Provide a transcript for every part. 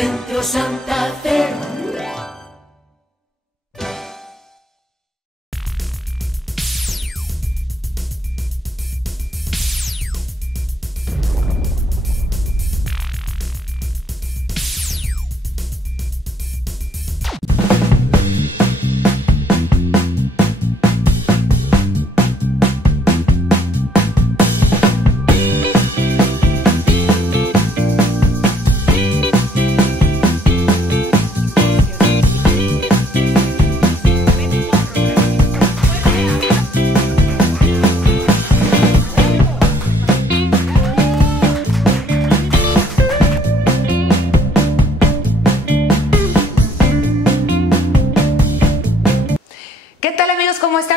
Centro Santa Fe.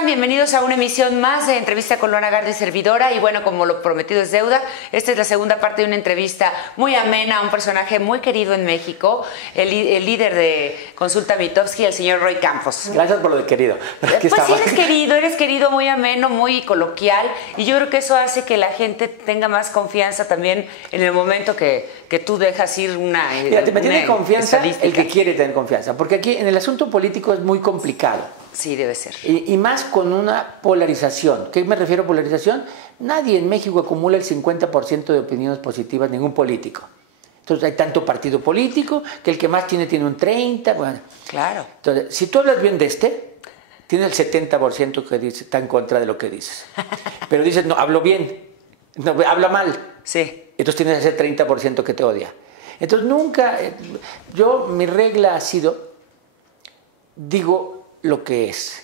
Bienvenidos a una emisión más de Entrevista con Luana Garde, servidora. Y bueno, como lo prometido es deuda, esta es la segunda parte de una entrevista muy amena a un personaje muy querido en México, el líder de Consulta Mitofsky, el señor Roy Campos. Gracias por lo de querido. Pues sí, eres querido, muy ameno, muy coloquial. Y yo creo que eso hace que la gente tenga más confianza también en el momento que tú dejas ir una. Mira, me tiene confianza el que quiere tener confianza. Porque aquí en el asunto político es muy complicado. Sí, debe ser. Y más con una polarización. ¿Qué me refiero a polarización? Nadie en México acumula el 50% de opiniones positivas, ningún político. Entonces hay tanto partido político que el que más tiene un 30%. Bueno. Claro. Entonces, si tú hablas bien de tiene el 70% que dice, está en contra de lo que dices. Pero dices, no, hablo bien, no, habla mal. Sí. Entonces tienes ese 30% que te odia. Entonces nunca, mi regla ha sido, digo lo que es.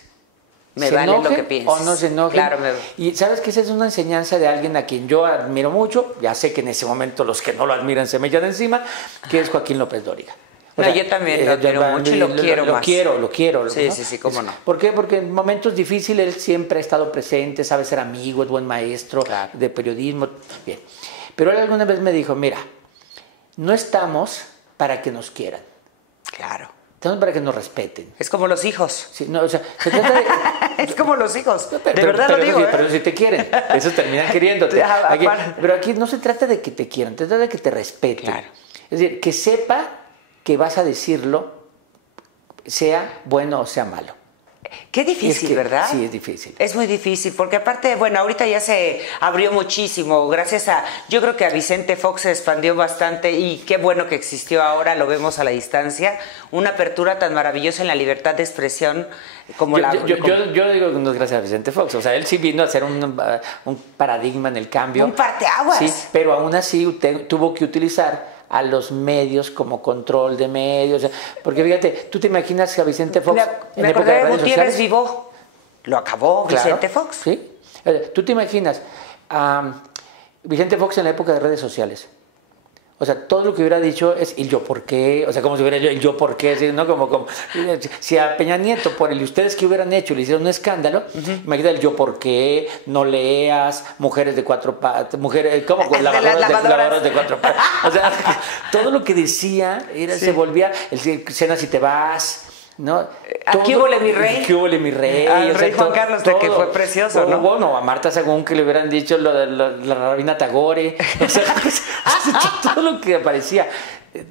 Me vale lo que piensas. O no se enoje. Claro, Y sabes que esa es una enseñanza de alguien a quien yo admiro mucho, ya sé que en ese momento los que no lo admiran se me echan encima, que es Joaquín López Dóriga. O sea, yo también lo admiro mucho y lo quiero más. Lo quiero. Sí, ¿no? sí, cómo no. ¿Por qué? Porque en momentos difíciles él siempre ha estado presente, sabe ser amigo, es buen maestro de periodismo. Bien. Pero él alguna vez me dijo, mira, no estamos para que nos quieran. Claro. Estamos para que nos respeten. Es como los hijos. Sí, no, o sea, se trata de... Es como los hijos. De verdad lo digo. Pero si te quieren. Esos terminan queriéndote. Pero aquí no se trata de que te quieran, se trata de que te respeten. Claro. Es decir, que sepa que vas a decirlo, sea bueno o sea malo. Qué difícil, ¿verdad? Sí, es difícil. Es muy difícil, porque aparte, bueno, ahorita ya se abrió muchísimo, gracias yo creo que a Vicente Fox se expandió bastante y qué bueno que existió ahora, lo vemos a la distancia, una apertura tan maravillosa en la libertad de expresión como yo digo que no es gracias a Vicente Fox, o sea, él sí vino a hacer un paradigma en el cambio. Un parteaguas. Sí, pero aún así tuvo que utilizar a los medios como control de medios, porque fíjate, tú te imaginas que a Vicente Fox en época de redes sociales Vivó, lo acabó Vicente Fox. Sí, tú te imaginas a Vicente Fox en la época de redes sociales. O sea, todo lo que hubiera dicho es el yo por qué, o sea, como si hubiera el yo por qué, ¿no? Como si a Peña Nieto, por el ustedes que hubieran hecho, le hicieron un escándalo, imagínate el yo por qué, no leas, mujeres de cuatro patas, mujeres, ¿cómo? Lavadoras de cuatro patas. O sea, todo lo que decía se volvía, cena si te vas, ¿no? Aquí huele mi rey. Aquí huele mi rey. Al rey Juan Carlos, que fue precioso, ¿no? Bueno, a Marta Sagún que le hubieran dicho la Rabina Tagore. O sea, todo lo que aparecía.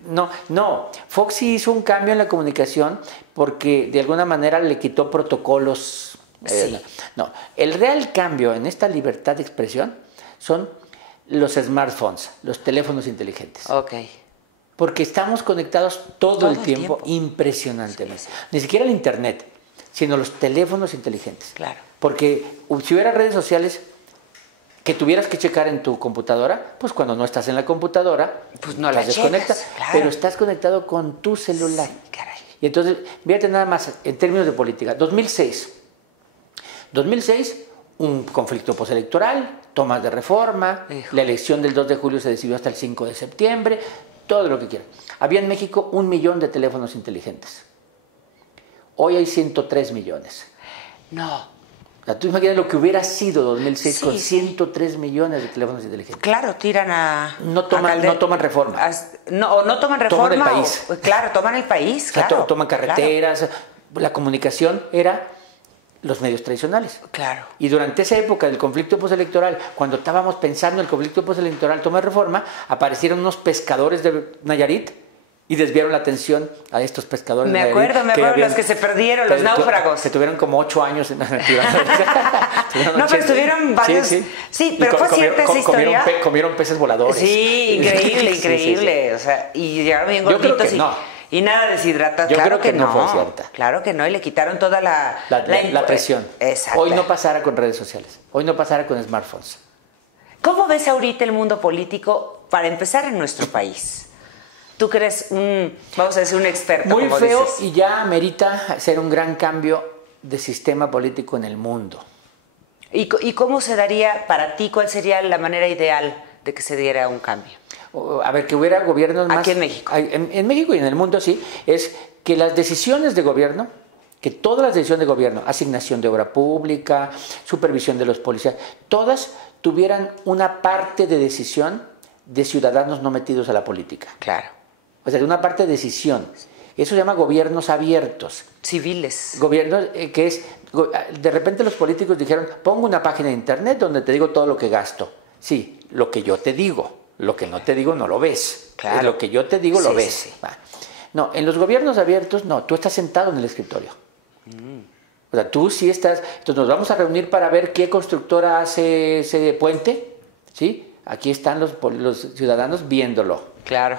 No. Fox hizo un cambio en la comunicación porque de alguna manera le quitó protocolos. Sí. No, el real cambio en esta libertad de expresión son los smartphones, los teléfonos inteligentes. Ok. Porque estamos conectados todo el tiempo. Impresionantemente. Sí. Ni siquiera el internet, sino los teléfonos inteligentes. Claro. Porque si hubiera redes sociales que tuvieras que checar en tu computadora, pues cuando no estás en la computadora, pues no la desconectas, claro. Pero estás conectado con tu celular. Sí, caray. Y entonces, fíjate nada más, en términos de política, 2006, un conflicto postelectoral, tomas de reforma, la elección del 2 de julio se decidió hasta el 5 de septiembre, todo lo que quieran. Había en México 1 millón de teléfonos inteligentes. Hoy hay 103 millones. No. O sea, tú imaginas lo que hubiera sido 2006 con 103 millones de teléfonos inteligentes. Claro, tiran a... No toman reforma. No toman reforma. Toman el país. Claro, toman el país, claro. O sea, toman carreteras. Claro. La comunicación era los medios tradicionales. Claro. Y durante esa época del conflicto postelectoral, cuando estábamos pensando en el conflicto postelectoral, toma reforma, aparecieron unos pescadores de Nayarit y desviaron la atención a estos pescadores. Me acuerdo, los que se perdieron, los náufragos. Que tuvieron como 8 años en la No, pero estuvieron varios. Sí, pero fue cierta esa historia. Comieron peces voladores. Sí, increíble, increíble. O sea, y llegaron bien gorditos. Yo creo que no. Y nada deshidratados. Yo Claro creo que no fue no. cierta. Claro que no, y le quitaron toda la presión. Exacto. Hoy no pasara con redes sociales. Hoy no pasara con smartphones. ¿Cómo ves ahorita el mundo político, para empezar, en nuestro país? Tú que eres vamos a decir, un experto. Muy como feo, dices. y ya amerita hacer un gran cambio de sistema político en el mundo. ¿Y cómo se daría para ti? ¿Cuál sería la manera ideal de que se diera un cambio? A ver, que hubiera gobiernos más... Aquí en México. En México y en el mundo, sí. Es que las decisiones de gobierno, que todas las decisiones de gobierno, asignación de obra pública, supervisión de los policías, todas tuvieran una parte de decisión de ciudadanos no metidos a la política. Claro. O sea, de una parte de decisión. Eso se llama gobiernos abiertos. Civiles. Gobiernos que es... De repente los políticos dijeron, pongo una página de internet donde te digo todo lo que gasto. Sí, lo que yo te digo. Lo que no te digo no lo ves. Claro. Es lo que yo te digo lo ves. Sí. No, en los gobiernos abiertos, no. Tú estás sentado en el escritorio. O sea, tú sí estás... Entonces nos vamos a reunir para ver qué constructora hace ese puente. ¿Sí? Aquí están los ciudadanos viéndolo. Claro.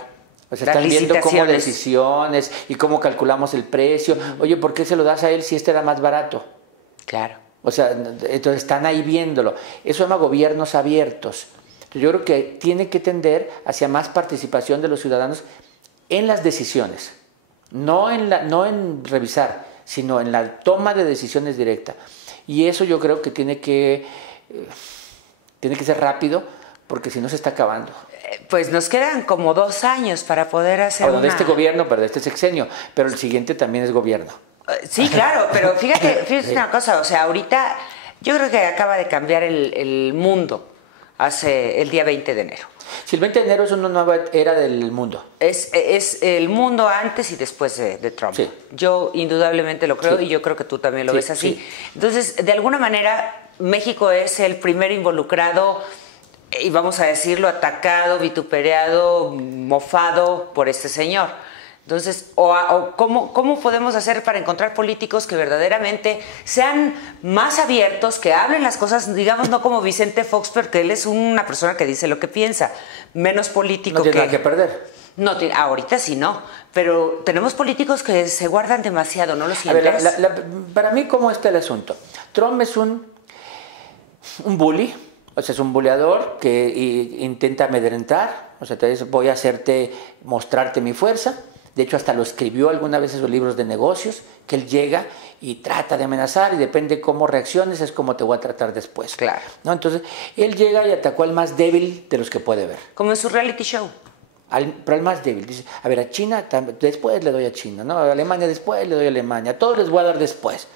O sea, están viendo cómo decisiones y cómo calculamos el precio. Oye, ¿por qué se lo das a él si este era más barato? Claro. O sea, entonces están ahí viéndolo. Eso se llama gobiernos abiertos. Entonces, yo creo que tiene que tender hacia más participación de los ciudadanos en las decisiones. No en revisar, sino en la toma de decisiones directa. Y eso yo creo que tiene que ser rápido, porque si no se está acabando. Pues nos quedan como 2 años para poder hacer de este gobierno, pero de este sexenio. Pero el siguiente también es gobierno. Sí, claro, pero fíjate una cosa. O sea, ahorita yo creo que acaba de cambiar el mundo hace el día 20 de enero. Si el 20 de enero es una nueva era del mundo. Es el mundo antes y después de Trump. Sí. Yo indudablemente lo creo, sí. Y yo creo que tú también lo ves así. Sí. Entonces, de alguna manera, México es el primer involucrado, y vamos a decirlo, atacado, vituperado, mofado por este señor. Entonces, ¿cómo podemos hacer para encontrar políticos que verdaderamente sean más abiertos, que hablen las cosas, digamos, no como Vicente Fox, porque él es una persona que dice lo que piensa, menos político no tiene nada que perder. No, ahorita sí no, pero tenemos políticos que se guardan demasiado, ¿no lo sientes? A ver, para mí, ¿cómo está el asunto? Trump es un bully. O sea, es un buleador que intenta amedrentar. O sea, entonces voy a mostrarte mi fuerza. De hecho, hasta lo escribió alguna vez en sus libros de negocios, que él llega y trata de amenazar, y depende cómo reacciones, es como te voy a tratar después. Claro. ¿No? Entonces, él llega y atacó al más débil de los que puede ver. Como en su reality show. Pero al más débil. Dice, a ver, a China, después le doy a China, ¿no? A Alemania, después le doy a Alemania. A todos les voy a dar después.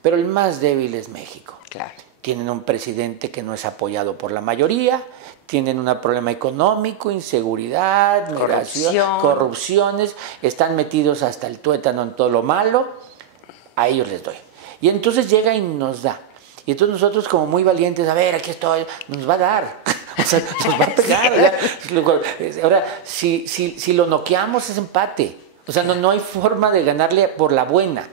Pero el más débil es México. Claro. Tienen un presidente que no es apoyado por la mayoría, tienen un problema económico, inseguridad, migración, corrupciones, están metidos hasta el tuétano en todo lo malo, a ellos les doy. Y entonces llega y nos da. Y entonces nosotros, como muy valientes, a ver, aquí estoy, nos va a dar. O sea, nos va a pegar. Ahora, si lo noqueamos es empate. O sea, no hay forma de ganarle por la buena.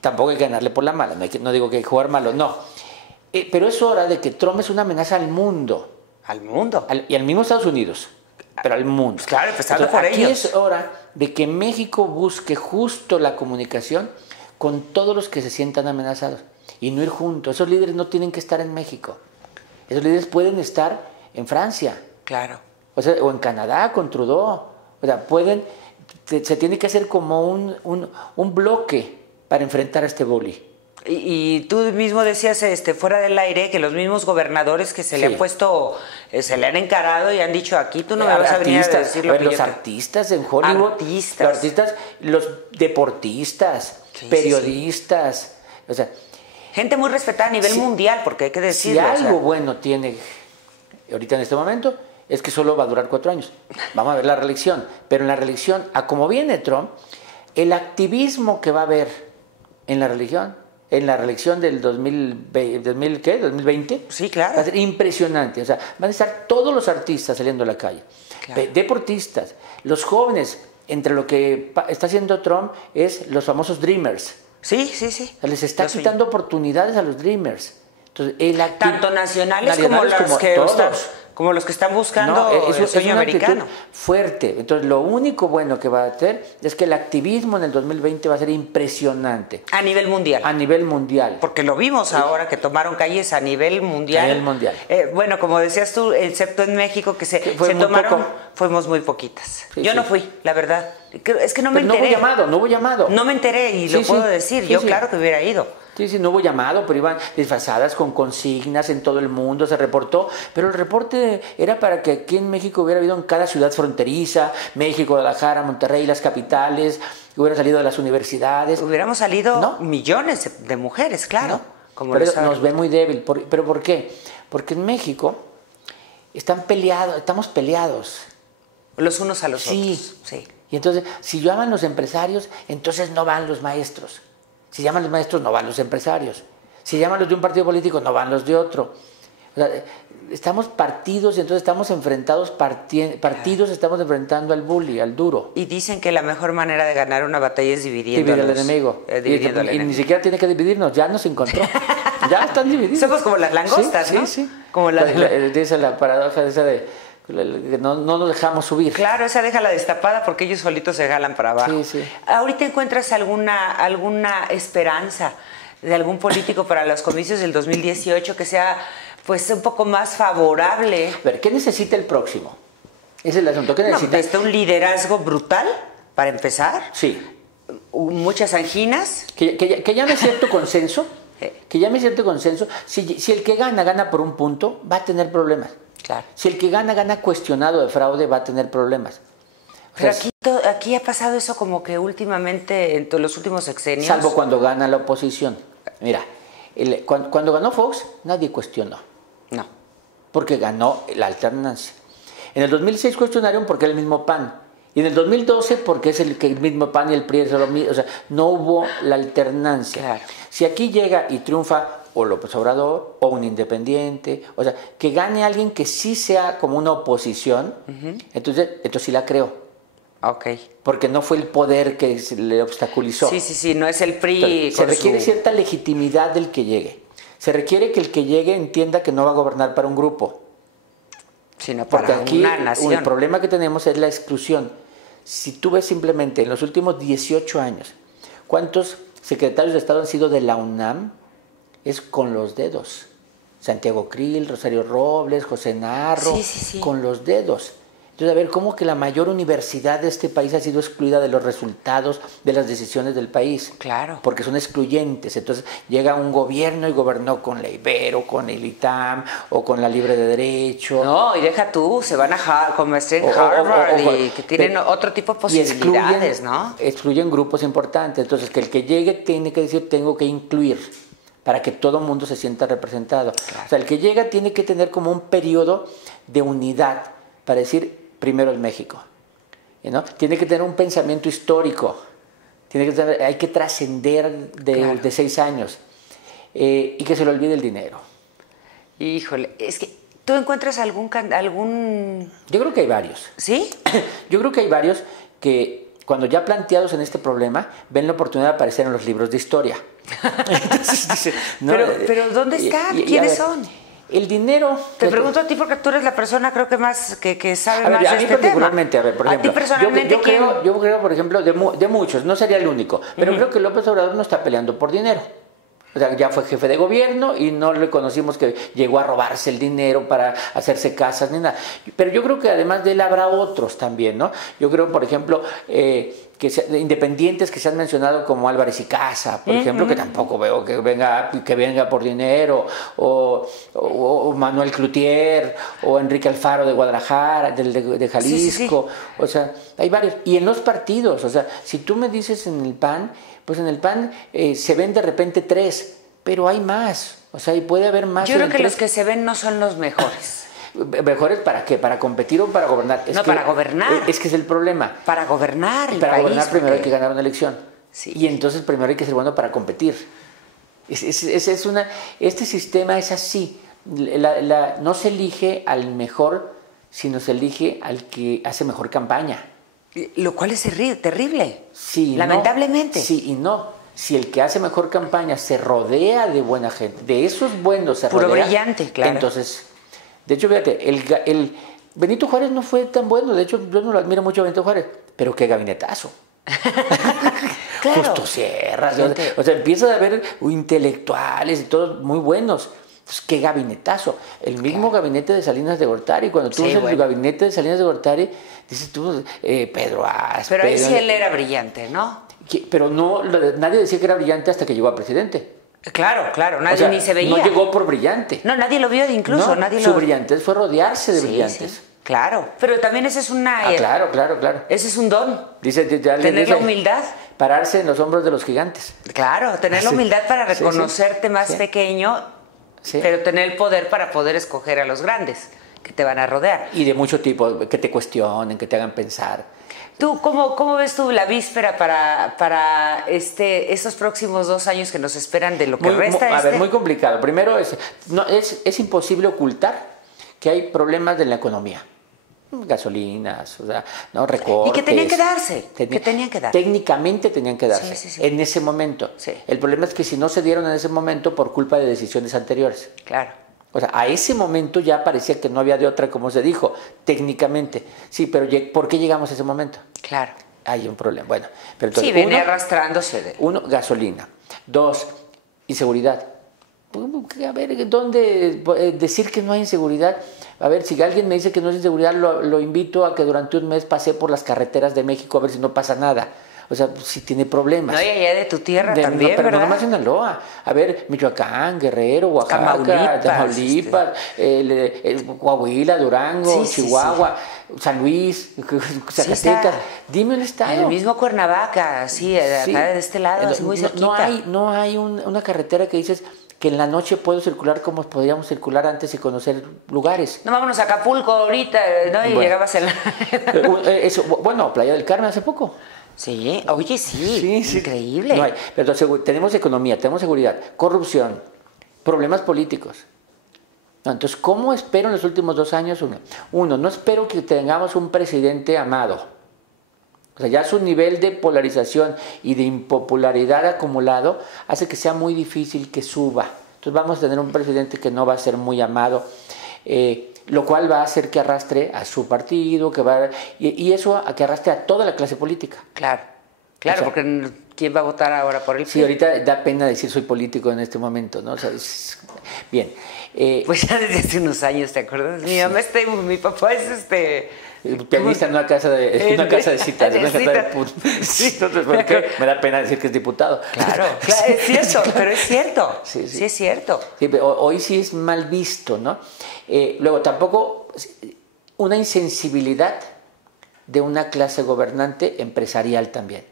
Tampoco hay que ganarle por la mala. No digo que hay que jugar malo, no. Pero es hora de que Trump es una amenaza al mundo. ¿Al mundo? Y al mismo Estados Unidos, pero al mundo. Claro, empezando por ellos. Aquí es hora de que México busque justo la comunicación con todos los que se sientan amenazados y no ir juntos. Esos líderes no tienen que estar en México. Esos líderes pueden estar en Francia. Claro. O en Canadá con Trudeau. O sea, se tiene que hacer como un bloque para enfrentar a este bully. Y tú mismo decías fuera del aire que los mismos gobernadores que se le han puesto, se le han encarado y han dicho, aquí tú no me vas a venir a decir lo que los artistas en Hollywood, los deportistas, periodistas, o sea, gente muy respetada a nivel mundial, porque hay que decirlo. Si algo bueno tiene ahorita en este momento es que solo va a durar 4 años. Vamos a ver la reelección, pero en la reelección, a como viene Trump, el activismo que va a haber en la reelección del 2020, sí, claro, va a ser impresionante. O sea, van a estar todos los artistas saliendo a la calle, claro, deportistas, los jóvenes entre lo que está haciendo Trump es los famosos Dreamers. Sí, sí, sí. O sea, les está quitando oportunidades a los Dreamers. Entonces, tanto nacionales como los que están buscando el sueño americano. Fuerte. Entonces, lo único bueno que va a hacer es que el activismo en el 2020 va a ser impresionante. A nivel mundial. A nivel mundial. Porque lo vimos ahora que tomaron calles a nivel mundial. A nivel mundial. Bueno, como decías tú, excepto en México, que se tomaron, fuimos muy poquitas. Sí, yo no fui, la verdad. Es que no me enteré. No hubo llamado. No me enteré y lo puedo decir. Yo claro que hubiera ido. Sí, no hubo llamado, pero iban disfrazadas con consignas en todo el mundo, se reportó, pero el reporte era para que aquí en México hubiera habido en cada ciudad fronteriza, México, Guadalajara, Monterrey, las capitales, hubiera salido de las universidades. Hubiéramos salido millones de mujeres, claro. ¿No? Como pero nos ve muy débil. ¿Pero por qué? Porque en México estamos peleados. Los unos a los otros. Sí. Y entonces, si llaman los empresarios, entonces no van los maestros. Si llaman los maestros, no van los empresarios. Si llaman los de un partido político, no van los de otro. O sea, estamos partidos y entonces estamos enfrentados, partidos estamos enfrentando al bully, al duro. Y dicen que la mejor manera de ganar una batalla es dividir al enemigo. Y ni siquiera tiene que dividirnos, ya nos encontró. Ya están divididos. Somos como las langostas, ¿no? Sí. Como dice la paradoja esa de... No nos dejamos subir. Claro, esa déjala destapada porque ellos solitos se jalan para abajo. Sí. ¿Ahorita encuentras alguna esperanza de algún político para los comicios del 2018 que sea pues un poco más favorable? A ver, ¿qué necesita el próximo? Ese es el asunto. ¿Qué necesita? ¿Está un liderazgo brutal para empezar? Sí. Muchas anginas. Que llame cierto consenso. Que llame cierto consenso. Si el que gana por un punto, va a tener problemas. Claro. Si el que gana cuestionado de fraude, va a tener problemas. Pero aquí ha pasado eso como que últimamente, en los últimos sexenios. Salvo cuando gana la oposición. Mira, cuando ganó Fox, nadie cuestionó. No. Porque ganó la alternancia. En el 2006 cuestionaron porque era el mismo PAN. Y en el 2012 porque es el mismo PAN y el PRI es lo mismo. O sea, no hubo la alternancia. Claro. Si aquí llega y triunfa o López Obrador, o un independiente, o sea, que gane alguien que sí sea como una oposición, entonces sí la creo. Ok. Porque no fue el poder que le obstaculizó. Sí, no es el PRI. Entonces, se requiere cierta legitimidad del que llegue. Se requiere que el que llegue entienda que no va a gobernar para un grupo. Sino para una nación. El problema que tenemos es la exclusión. Si tú ves simplemente en los últimos 18 años, ¿cuántos secretarios de Estado han sido de la UNAM? Es con los dedos. Santiago Krill, Rosario Robles, José Narro, con los dedos. Entonces, a ver, ¿cómo que la mayor universidad de este país ha sido excluida de los resultados de las decisiones del país? Claro. Porque son excluyentes. Entonces, llega un gobierno y gobernó con la Ibero, con el ITAM o con la Libre de Derecho. No, y deja tú, se van a con maestría en Harvard y que tienen otro tipo de posibilidades, ¿no? Excluyen grupos importantes. Entonces, que el que llegue tiene que decir, tengo que incluir, para que todo el mundo se sienta representado. Claro. O sea, el que llega tiene que tener como un periodo de unidad para decir, primero es México. ¿No? Tiene que tener un pensamiento histórico. Hay que trascender de 6 años. Y que se le olvide el dinero. Híjole, es que ¿tú encuentras algún...? Yo creo que hay varios. ¿Sí? Yo creo que hay varios que cuando ya planteados en este problema ven la oportunidad de aparecer en los libros de historia. Entonces, dice, no, pero ¿dónde están? ¿Quiénes son? El dinero... Te pregunto a ti porque tú eres la persona creo que más que sabe más de este particularmente, tema. A ver, por ejemplo, ¿A ti personalmente yo creo, por ejemplo, de muchos, no sería el único, pero creo que López Obrador no está peleando por dinero. O sea, ya fue jefe de gobierno y no le conocimos que llegó a robarse el dinero para hacerse casas ni nada. Pero yo creo que además de él habrá otros también, ¿no? Yo creo, por ejemplo, independientes que se han mencionado como Álvarez y Casa, por ejemplo, que tampoco veo que venga por dinero, o Manuel Cloutier, o Enrique Alfaro de Guadalajara, de Jalisco. O sea, hay varios. Y en los partidos, o sea, si tú me dices en el PAN, pues en el PAN se ven de repente 3, pero hay más. O sea, y puede haber más. Yo creo que los que se ven no son los mejores. ¿Mejores para qué? ¿Para competir o para gobernar? Para gobernar. Es que es el problema. Para gobernar el para país. Para gobernar primero hay que ganar una elección. Sí. Y entonces primero hay que ser bueno para competir. Este sistema es así. No se elige al mejor, sino se elige al que hace mejor campaña. Lo cual es terrible. Sí, lamentablemente. No, sí y no. Si el que hace mejor campaña se rodea de buena gente, de esos buenos se Puro rodea. brillante, claro. Entonces, de hecho, fíjate, el Benito Juárez no fue tan bueno. De hecho, yo no lo admiro mucho a Benito Juárez, pero qué gabinetazo. Claro. Justo Sierra. O sea, empieza a haber intelectuales y todos muy buenos. Pues qué gabinetazo. El mismo gabinete de Salinas de Gortari. Cuando tú ves el gabinete de Salinas de Gortari, dices tú, Pedro Aspe. Pero ahí sí él era brillante, ¿no? Pero no, nadie decía que era brillante hasta que llegó a presidente. Claro, nadie ni se veía. No llegó por brillante. No, nadie lo vio incluso. No, su brillantez fue rodearse de brillantes. Sí. Claro, pero también ese es una... claro. Ese es un don. Tener la humildad. Pararse en los hombros de los gigantes. Claro, tener la humildad para reconocerte más pequeño, pero tener el poder para poder escoger a los grandes que te van a rodear. Y de mucho tipo, que te cuestionen, que te hagan pensar. ¿Tú cómo ves tú la víspera para estos próximos 2 años que nos esperan de lo que resta? A ver, muy complicado. Primero, es imposible ocultar que hay problemas de la economía. Gasolinas, o sea, ¿no? Recortes. Y que tenían que darse. Técnicamente tenían que darse en ese momento. Sí. El problema es que si no se dieron en ese momento por culpa de decisiones anteriores. Claro. O sea, a ese momento ya parecía que no había de otra, como se dijo, técnicamente. Sí, pero ¿por qué llegamos a ese momento? Claro. Hay un problema. Bueno, pero entonces, viene arrastrándose. 1, gasolina. 2, inseguridad. A ver, ¿dónde decir que no hay inseguridad? A ver, si alguien me dice que no hay inseguridad, lo invito a que durante un mes pase por las carreteras de México a ver si no pasa nada. O sea, si tiene problemas. No, y allá de tu tierra también, pero ¿verdad? no nomás Sinaloa. A ver, Michoacán, Guerrero, Oaxaca, Tamaulipas, Coahuila, Durango, Chihuahua, San Luis, Zacatecas. Dime un estado. El mismo Cuernavaca, acá de este lado, así muy cerquita. No hay una carretera que dices que en la noche puedo circular como podríamos circular antes y conocer lugares. No, vámonos a Acapulco ahorita, ¿no? Y llegabas a la... Playa del Carmen hace poco. Sí, oye, sí. Increíble. No hay, pero tenemos economía, tenemos seguridad, corrupción, problemas políticos. No, entonces, ¿cómo espero en los últimos 2 años? Uno, no espero que tengamos un presidente amado. O sea, ya su nivel de polarización y de impopularidad acumulado hace que sea muy difícil que suba. Entonces vamos a tener un presidente que no va a ser muy amado, lo cual va a hacer que arrastre a su partido, y eso a que arrastre a toda la clase política. Claro, o sea, porque ¿quién va a votar ahora por el PRI? Sí, ahorita da pena decir soy político en este momento, ¿no? O sea, bien. Pues ya desde hace unos años, ¿te acuerdas? Mi papá es pianista en una casa de citas. Sí. Entonces, ¿por qué? Me da pena decir que es diputado. Claro, es cierto, pero es cierto. Sí es cierto. Sí, pero hoy sí es mal visto, ¿no? Luego, tampoco una insensibilidad de una clase gobernante empresarial también.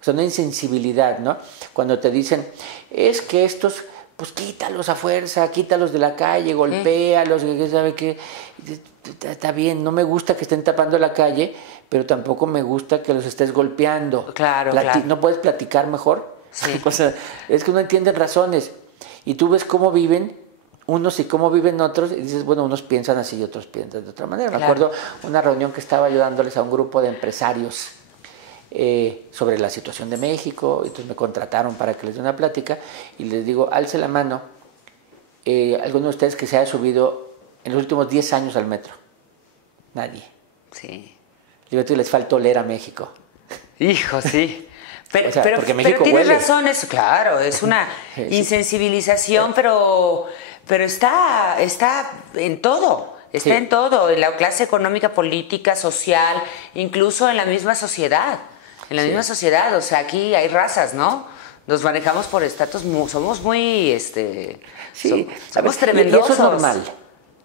O sea, una insensibilidad, ¿no? Cuando te dicen, es que estos, pues quítalos a fuerza, quítalos de la calle, golpéalos, que sabe qué. Está bien, no me gusta que estén tapando la calle, pero tampoco me gusta que los estés golpeando. Claro. ¿No puedes platicar mejor? Sí. O sea, es que no entienden razones. Y tú ves cómo viven unos y cómo viven otros, y dices, bueno, unos piensan así y otros piensan de otra manera. Claro. Me acuerdo una reunión que estaba ayudándoles a un grupo de empresarios sobre la situación de México, y entonces me contrataron para que les dé una plática, y les digo, alce la mano, alguno de ustedes que se haya subido en los últimos 10 años al metro. Nadie. Sí. Digo, les falta oler a México. Hijo, sí. Pero, o sea, porque México pero tienes huele. razón, claro, es una insensibilización, pero está en todo. Está en todo, en la clase económica, política, social, incluso en la misma sociedad. En la misma sociedad, o sea, aquí hay razas, ¿no? Nos manejamos por estatus, somos muy, somos tremendosos. Y eso es normal.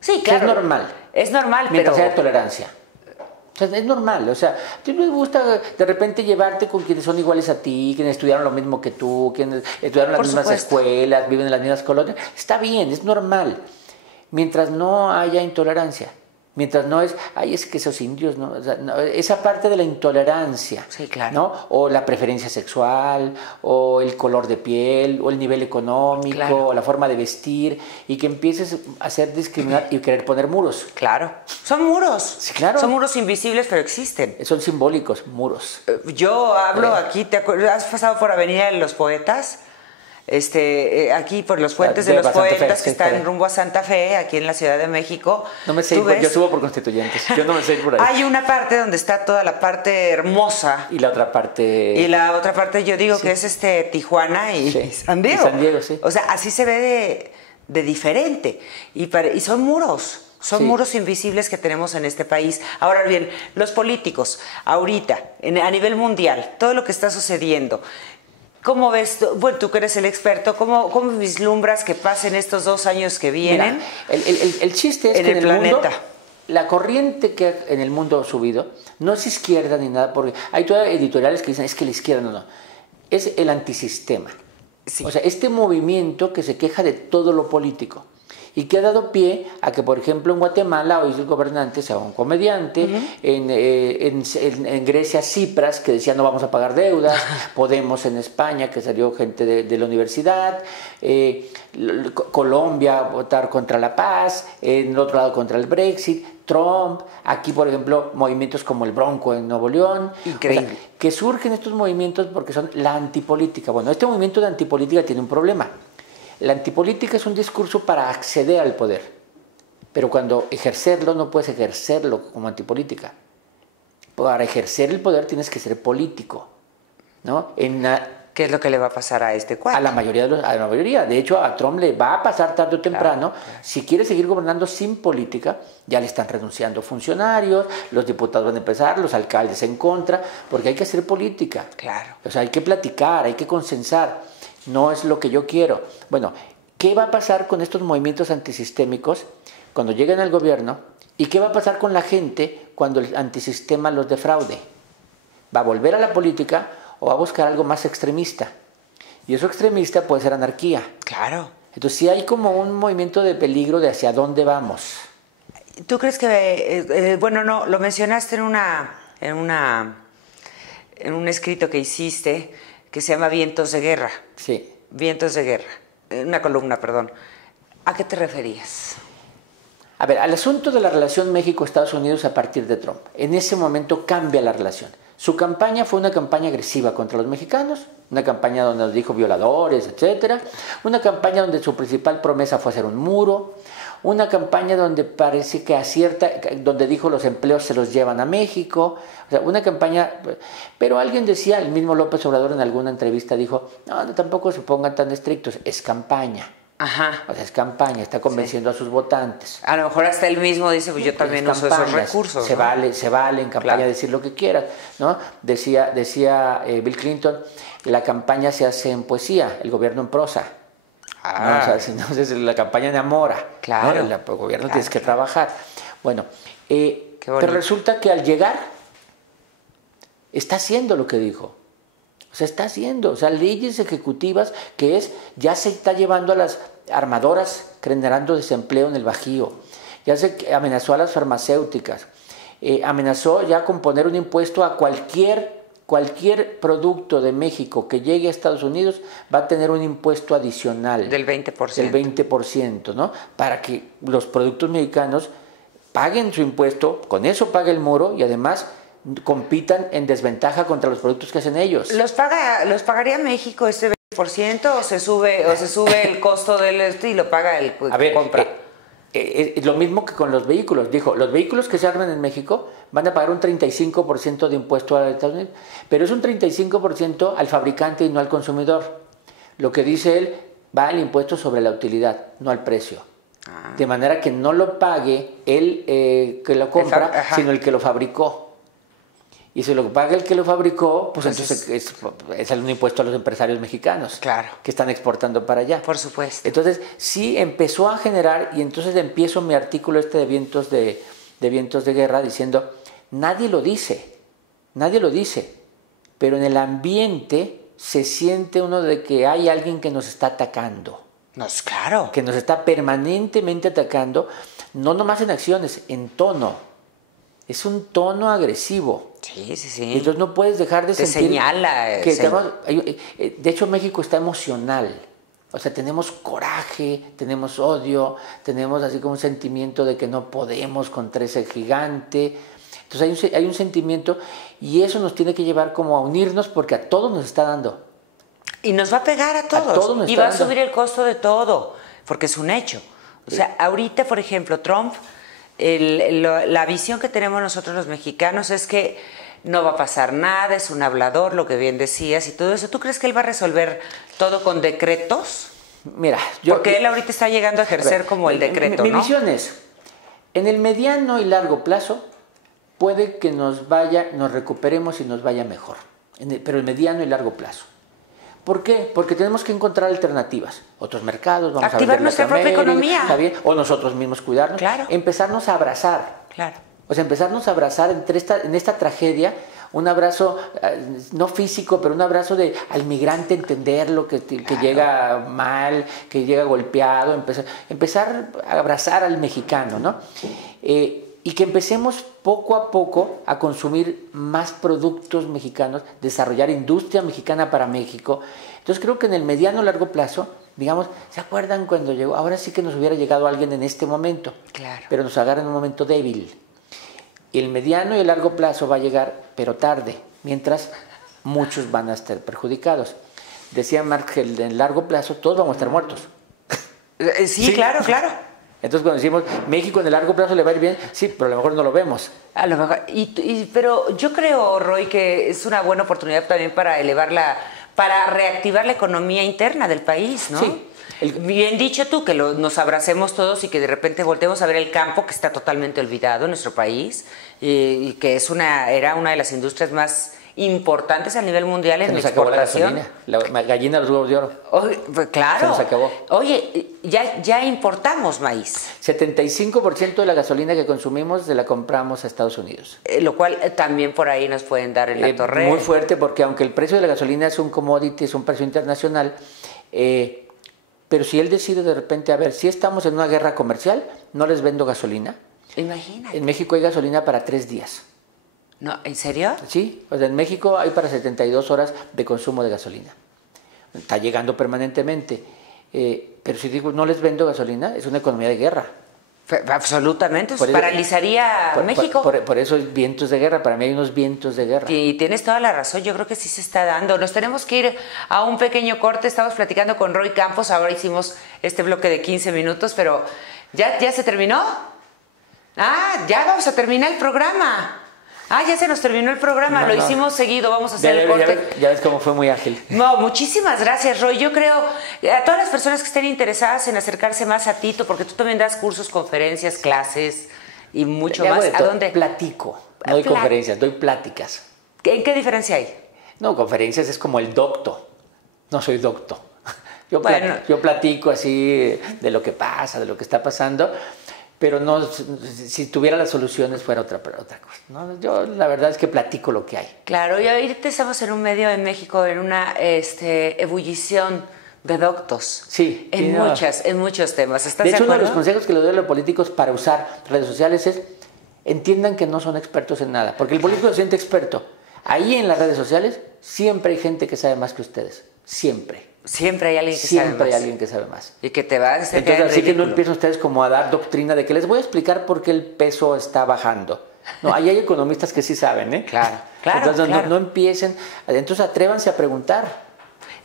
Sí, claro. Es normal. Es normal, mientras haya tolerancia. O sea, es normal. O sea, a ti les gusta de repente llevarte con quienes son iguales a ti, quienes estudiaron lo mismo que tú, quienes estudiaron las mismas escuelas, viven en las mismas colonias. Está bien, es normal. Mientras no haya intolerancia. Mientras no es, ay, es que esos indios, ¿no? O sea, no, esa parte de la intolerancia, Sí, claro. ¿no? O la preferencia sexual, o el color de piel, o el nivel económico, Claro. o la forma de vestir, y que empieces a hacer discriminar y querer poner muros. Claro. Son muros. Sí, claro. Son muros invisibles, pero existen. Son simbólicos, muros. Yo hablo aquí, ¿te acuerdas? ¿Has pasado por Avenida de los Poetas? Aquí por los puentes de los Santa Fe, poetas sí, que están claro. rumbo a Santa Fe, aquí en la Ciudad de México. No me sé, ¿Tú ves? yo subo por Constituyentes, yo no me sé por ahí. Hay una parte donde está toda la parte hermosa Y la otra parte... y la otra parte yo digo que es Tijuana y Sí. San Diego. Y San Diego, sí. O sea, así se ve de diferente. Y son muros. Son Sí. muros invisibles que tenemos en este país. Ahora bien, los políticos, ahorita, a nivel mundial, todo lo que está sucediendo, ¿cómo ves? Bueno, tú que eres el experto, ¿cómo vislumbras que pasen estos 2 años que vienen? Mira, el chiste es en que el en el mundo, planeta? la corriente que en el mundo ha subido no es izquierda ni nada, porque hay todas editoriales que dicen es que la izquierda no, es el antisistema. Sí. O sea, este movimiento que se queja de todo lo político y que ha dado pie a que, por ejemplo, en Guatemala hoy el gobernante sea un comediante, en Grecia Tsipras, que decía no vamos a pagar deudas, Podemos en España, que salió gente de la universidad, Colombia votar contra la paz, en el otro lado contra el Brexit, Trump, aquí por ejemplo movimientos como el Bronco en Nuevo León. Increíble. O sea, que surgen estos movimientos porque son la antipolítica. Bueno, este movimiento de antipolítica tiene un problema. La antipolítica es un discurso para acceder al poder, pero cuando ejercerlo no puedes ejercerlo como antipolítica. Para ejercer el poder tienes que ser político, ¿no? ¿Qué es lo que le va a pasar a este cuadro? A la mayoría, de hecho a Trump le va a pasar tarde o temprano, Claro. si quiere seguir gobernando sin política, ya le están renunciando funcionarios, los diputados van a empezar, los alcaldes en contra, porque hay que hacer política. Claro. O sea, hay que platicar, hay que consensar. No es lo que yo quiero. Bueno, ¿qué va a pasar con estos movimientos antisistémicos cuando lleguen al gobierno? ¿Y qué va a pasar con la gente cuando el antisistema los defraude? ¿Va a volver a la política o va a buscar algo más extremista? Y eso extremista puede ser anarquía. Claro. Entonces sí hay como un movimiento de peligro de hacia dónde vamos. ¿Tú crees que, bueno, no, lo mencionaste en un escrito que hiciste que se llama Vientos de Guerra? Sí. Vientos de Guerra. Una columna, perdón. ¿A qué te referías? A ver, al asunto de la relación México-Estados Unidos a partir de Trump. En ese momento cambia la relación. Su campaña fue una campaña agresiva contra los mexicanos, una campaña donde nos dijo violadores, etc. Una campaña donde su principal promesa fue hacer un muro. Una campaña donde parece que acierta, donde dijo los empleos se los llevan a México. O sea, una campaña, pero alguien decía, el mismo López Obrador en alguna entrevista dijo, no, tampoco se pongan tan estrictos, es campaña. Ajá. O sea, es campaña, está convenciendo a sus votantes. A lo mejor hasta él mismo dice, pues yo también Las uso esos campañas, recursos. Se ¿no? vale en campaña Claro. decir lo que quieras, ¿no? Decía Bill Clinton, la campaña se hace en poesía, el gobierno en prosa. Ah. ¿no? O sea, entonces la campaña enamora. Claro. ¿no? El gobierno Claro, tienes que trabajar. Bueno, bonito. pero resulta que al llegar está haciendo lo que dijo. O sea, está haciendo, o sea, leyes ejecutivas que es, ya se está llevando a las armadoras generando desempleo en el Bajío, ya se amenazó a las farmacéuticas, amenazó ya con poner un impuesto a cualquier producto de México que llegue a Estados Unidos va a tener un impuesto adicional. Del 20%. Del 20%, ¿no? Para que los productos mexicanos paguen su impuesto, con eso paga el muro y además compitan en desventaja contra los productos que hacen ellos. ¿Los pagaría México este 20% o se sube el costo del y lo paga el que compra? Lo mismo que con los vehículos. Dijo, los vehículos que se arman en México van a pagar un 35% de impuesto a Estados Unidos, pero es un 35% al fabricante y no al consumidor. Lo que dice él, va el impuesto sobre la utilidad, no al precio. De manera que no lo pague el que lo compra, sino el que lo fabricó. Y si lo paga el que lo fabricó, pues entonces es un impuesto a los empresarios mexicanos, claro, que están exportando para allá. Por supuesto. Entonces, sí empezó a generar, y entonces empiezo mi artículo de vientos de guerra diciendo, nadie lo dice, pero en el ambiente se siente uno de que hay alguien que nos está atacando. Claro. Que nos está permanentemente atacando, no nomás en acciones, en tono. Es un tono agresivo. Sí, sí, sí. Y entonces no puedes dejar de Te sentir señala. que de hecho México está emocional. O sea, tenemos coraje, tenemos odio, tenemos así como un sentimiento de que no podemos contra ese gigante. Entonces hay un sentimiento y eso nos tiene que llevar como a unirnos porque a todos nos está dando. Y nos va a pegar a todos. nos Y está va a dando. subir el costo de todo, porque es un hecho. O sea, ahorita, por ejemplo, Trump, la visión que tenemos nosotros los mexicanos es que no va a pasar nada, es un hablador, lo que bien decías y todo eso. ¿Tú crees que él va a resolver todo con decretos? Mira, Porque él ahorita está llegando a ejercer como el decreto, mi ¿no? visión es, en el mediano y largo plazo, puede que nos recuperemos y nos vaya mejor. Pero el mediano y largo plazo. ¿Por qué? Porque tenemos que encontrar alternativas, otros mercados, vamos Activar a ver nuestra propia economía. ¿está bien? O nosotros mismos cuidarnos, Claro. empezarnos a abrazar. Claro. O sea, empezarnos a abrazar en esta tragedia, un abrazo, no físico, pero un abrazo al migrante, entenderlo, que llega mal, que llega golpeado, empezar a abrazar al mexicano, ¿no? Y que empecemos poco a poco a consumir más productos mexicanos, desarrollar industria mexicana para México. Entonces creo que en el mediano largo plazo, digamos, ¿se acuerdan cuando llegó? Ahora sí que nos hubiera llegado alguien en este momento, Claro. pero nos agarra en un momento débil. Y el mediano y el largo plazo va a llegar, pero tarde, mientras muchos van a estar perjudicados. Decía Marx que en el largo plazo todos vamos a estar muertos. Sí, claro, claro. Entonces cuando decimos México en el largo plazo le va a ir bien, sí, pero a lo mejor no lo vemos. A lo mejor, pero yo creo, Roy, que es una buena oportunidad también para para reactivar la economía interna del país, ¿no? Sí. Bien dicho tú, que nos abracemos todos y que de repente voltemos a ver el campo que está totalmente olvidado en nuestro país y que era una de las industrias más importantes a nivel mundial en Se nos acabó la exportación. gasolina, la gallina de los huevos de oro. Pues claro. Se nos acabó. Oye, ya importamos maíz. 75% de la gasolina que consumimos se la compramos a Estados Unidos. Lo cual también por ahí nos pueden dar en la torre. Muy fuerte porque aunque el precio de la gasolina es un commodity, es un precio internacional, pero si él decide de repente, a ver, si estamos en una guerra comercial, no les vendo gasolina. Imagínate. En México hay gasolina para 3 días. No, ¿en serio? Sí, o sea, en México hay para 72 horas de consumo de gasolina. Está llegando permanentemente. Pero si digo, no les vendo gasolina, es una economía de guerra. Absolutamente, Por eso- paralizaría México. Por eso hay vientos de guerra, para mí hay unos vientos de guerra. Y tienes toda la razón, yo creo que sí se está dando. Nos tenemos que ir a un pequeño corte, estamos platicando con Roy Campos, ahora hicimos este bloque de 15 minutos, pero ¿ya se terminó? Ah, ya vamos a terminar el programa. Ah, ya se nos terminó el programa, No, lo no. hicimos seguido, vamos a hacer el corte. Ya ves cómo fue muy ágil. No, muchísimas gracias, Roy. Yo creo a todas las personas que estén interesadas en acercarse más a Tito, porque tú también das cursos, conferencias, clases y mucho Le hago más. de ¿A todo. dónde? Platico, no doy conferencias, doy pláticas. ¿En qué diferencia hay? No, conferencias es como el docto. No soy docto. Bueno. Yo platico así de lo que pasa, de lo que está pasando, pero no, si tuviera las soluciones fuera otra cosa, ¿no? Yo la verdad es que platico lo que hay. Claro, y ahorita estamos en un medio en México, en una ebullición de doctos. Sí. En muchos temas. ¿Estás De de hecho, uno de acuerdo? los consejos que le doy a los políticos para usar redes sociales es entiendan que no son expertos en nada, porque el político se siente experto. Ahí en las redes sociales siempre hay gente que sabe más que ustedes, siempre. Siempre hay alguien que Siempre sabe hay más. alguien que sabe más. Y que te va a hacer Entonces, quedar así que no ridículo. empiezan ustedes como a dar doctrina de que les voy a explicar por qué el peso está bajando. No, ahí hay economistas que sí saben, ¿eh? Claro, claro, Entonces claro. no empiecen, entonces atrévanse a preguntar.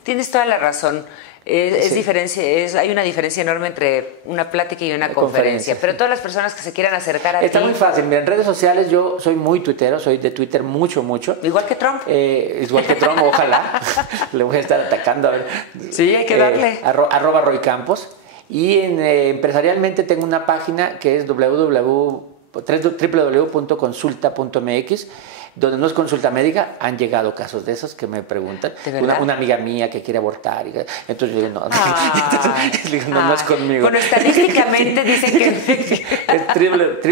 Tienes toda la razón. Sí. Hay una diferencia enorme entre una plática y una Una conferencia. conferencia, Pero sí. todas las personas que se quieran acercar a Está ti, muy fácil. Mira, en redes sociales yo soy muy tuitero, soy de Twitter mucho. igual que Trump. Igual que Trump, ojalá. Le voy a estar atacando. A ver. Sí, hay que darle. @ Roy Campos. Y empresarialmente tengo una página que es www.consulta.mx, donde no es consulta médica. Han llegado casos de esos que me preguntan. ¿De verdad? Una amiga mía que quiere abortar. Entonces yo digo, no, Ay, le digo, no es conmigo. Bueno, estadísticamente dicen que... Es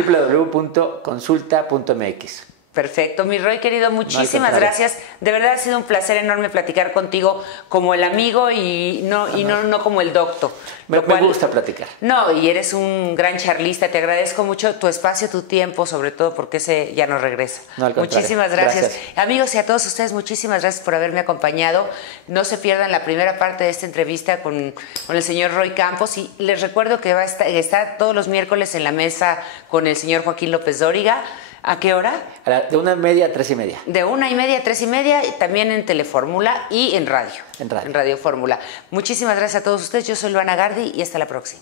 www.consulta.mx. Perfecto, mi Roy querido, muchísimas contrario. gracias. De verdad ha sido un placer enorme platicar contigo como el amigo y no como el doctor. Me gusta platicar. No, y eres un gran charlista. Te agradezco mucho tu espacio, tu tiempo, sobre todo porque ese ya no regresa. No, al contrario. Muchísimas gracias. Amigos y a todos ustedes, muchísimas gracias por haberme acompañado. No se pierdan la primera parte de esta entrevista con el señor Roy Campos. Y les recuerdo que está todos los miércoles en la mesa con el señor Joaquín López Dóriga. ¿A qué hora? De 1:30 a 3:30. De 1:30 a 3:30, también en Telefórmula y en radio. En radio. En Radio Fórmula. Muchísimas gracias a todos ustedes. Yo soy Luana Gardi y hasta la próxima.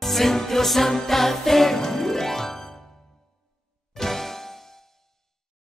Centro Santa Fe.